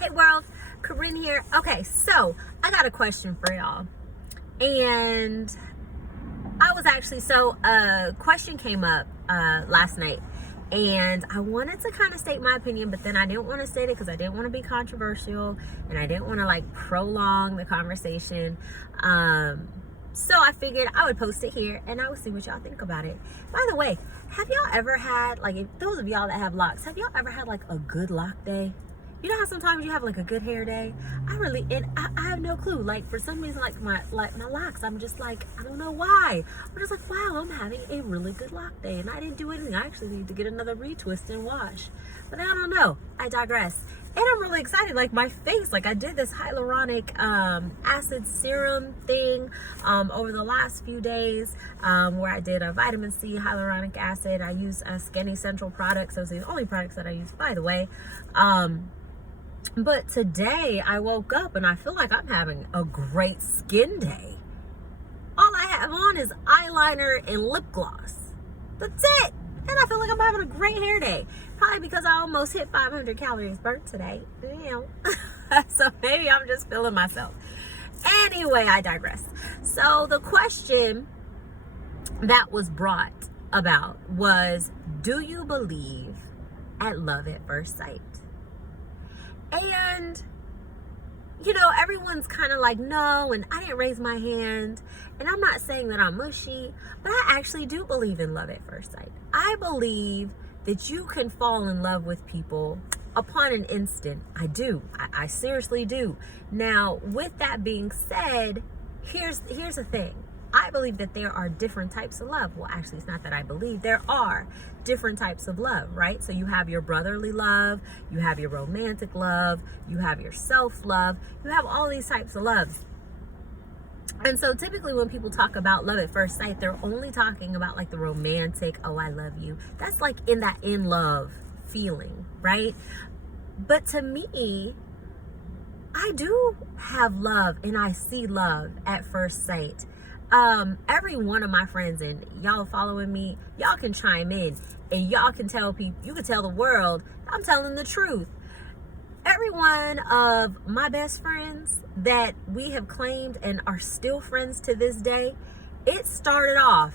Hey world, Corinne here. Okay, so I got a question for y'all. And a question came up last night. And I wanted to kind of state my opinion, but then I didn't want to state it because I didn't want to be controversial and I didn't want to like prolong the conversation. So I figured I would post it here and I would see what y'all think about it. By the way, have y'all ever had, like, if those of y'all that have locks, have y'all ever had like a good lock day? You know how sometimes you have like a good hair day? I have no clue. Like for some reason, like my locks, I'm just like, I don't know why. I'm just like, wow, I'm having a really good lock day. And I didn't do anything. I actually need to get another retwist and wash. But I don't know. I digress. And I'm really excited. Like my face, like I did this hyaluronic acid serum thing over the last few days where I did a vitamin C, hyaluronic acid. I use a Skinny Central products. Those are the only products that I use, by the way. But today I woke up and I feel like I'm having a great skin day. All I have on is eyeliner and lip gloss. That's it. And I feel like I'm having a great hair day. Probably because I almost hit 500 calories burnt today. You know. So maybe I'm just feeling myself. Anyway, I digress. So the question that was brought about was, do you believe at love at first sight? And, you know, everyone's kind of like, no, and I didn't raise my hand. And I'm not saying that I'm mushy, but I actually do believe in love at first sight. I believe that you can fall in love with people upon an instant. I do. I seriously do. Now, with that being said, here's the thing. I believe that there are different types of love. Well, actually, it's not that I believe. There are different types of love, right? So you have your brotherly love, you have your romantic love, you have your self-love, you have all these types of loves. And so typically when people talk about love at first sight, they're only talking about like the romantic, oh, I love you. That's like in love feeling, right? But to me, I do have love and I see love at first sight. Every one of my friends, and y'all following me, y'all can chime in and y'all can tell people, you can tell the world I'm telling the truth. Every one of my best friends that we have claimed and are still friends to this day, it started off,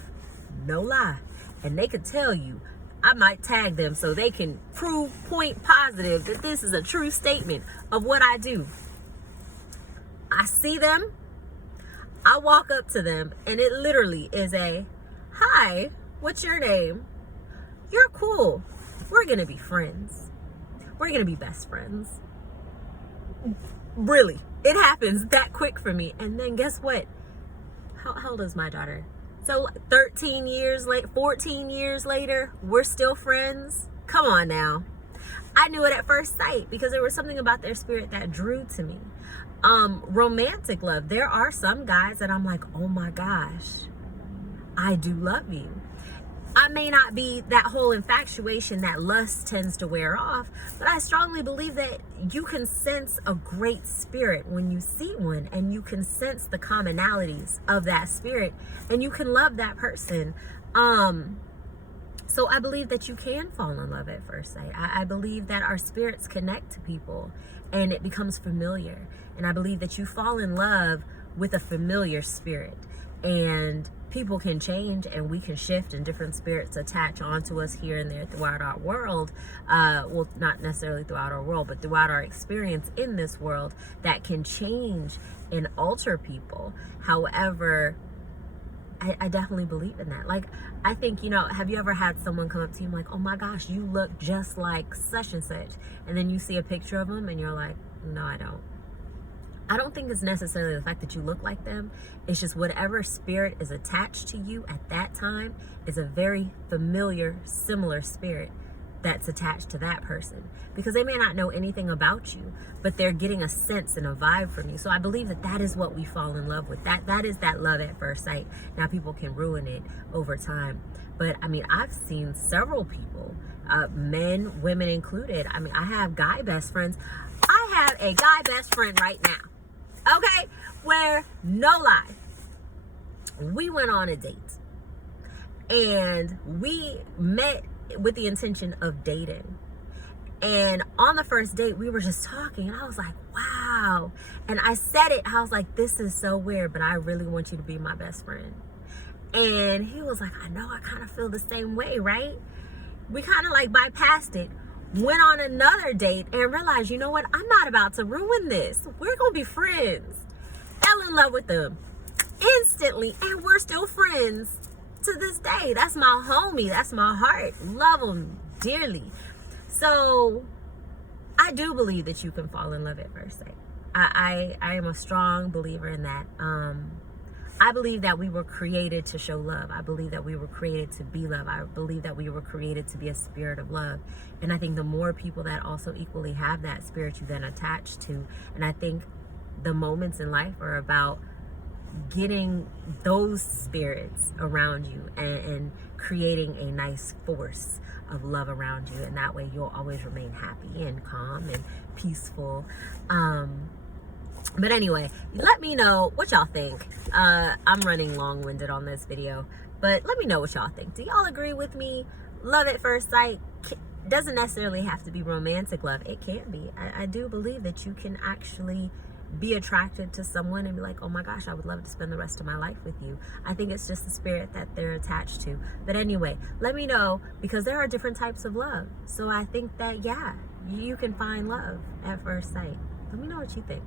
no lie, and they could tell you, I might tag them so they can prove point positive that this is a true statement of what I do. I see them, I walk up to them, and it literally is a, hi, what's your name? You're cool. We're going to be friends. We're going to be best friends. Really, it happens that quick for me. And then guess what? How old is my daughter? So 14 years later, we're still friends. Come on now. I knew it at first sight because there was something about their spirit that drew to me. Romantic love. There are some guys that I'm like, oh my gosh, I do love you. I may not be that whole infatuation that lust tends to wear off, but I strongly believe that you can sense a great spirit when you see one, and you can sense the commonalities of that spirit, and you can love that person. So I believe that you can fall in love at first sight. I believe that our spirits connect to people and it becomes familiar. And I believe that you fall in love with a familiar spirit, and people can change and we can shift, and different spirits attach onto us here and there throughout our world. Well, not necessarily throughout our world, but throughout our experience in this world that can change and alter people. However, I definitely believe in that. Like, I think, you know, have you ever had someone come up to you and like, oh my gosh, you look just like such and such, and then you see a picture of them and you're like, no, I don't. I don't think it's necessarily the fact that you look like them. It's just whatever spirit is attached to you at that time is a very familiar, similar spirit that's attached to that person, because they may not know anything about you, but they're getting a sense and a vibe from you. So I believe that that is what we fall in love with. That is that love at first sight. Now people can ruin it over time, but I mean, I've seen several people, men, women included. I mean, I have guy best friends. I have a guy best friend right now, okay, where, no lie, we went on a date and we met with the intention of dating. And on the first date, we were just talking, and I was like, wow. And I said it, I was like, this is so weird, but I really want you to be my best friend. And he was like, I know, I kind of feel the same way, right? We kind of like bypassed it, went on another date, and realized, you know what? I'm not about to ruin this. We're going to be friends. Fell in love with them instantly, and we're still friends to this day. That's my homie. That's my heart. Love him dearly. So I do believe that you can fall in love at first sight. I am a strong believer in that. I believe that we were created to show love. I believe that we were created to be love. I believe that we were created to be a spirit of love. And I think the more people that also equally have that spirit, you then attach to. And I think the moments in life are about getting those spirits around you and creating a nice force of love around you, and that way you'll always remain happy and calm and peaceful. But anyway, let me know what y'all think. I'm running long-winded on this video, but let me know what y'all think. Do y'all agree with me? Love at first sight doesn't necessarily have to be romantic love. It can be. I do believe that you can actually be attracted to someone and be like, oh my gosh, I would love to spend the rest of my life with you. I think it's just the spirit that they're attached to. But anyway, let me know, because there are different types of love. So I think that, yeah, you can find love at first sight. Let me know what you think.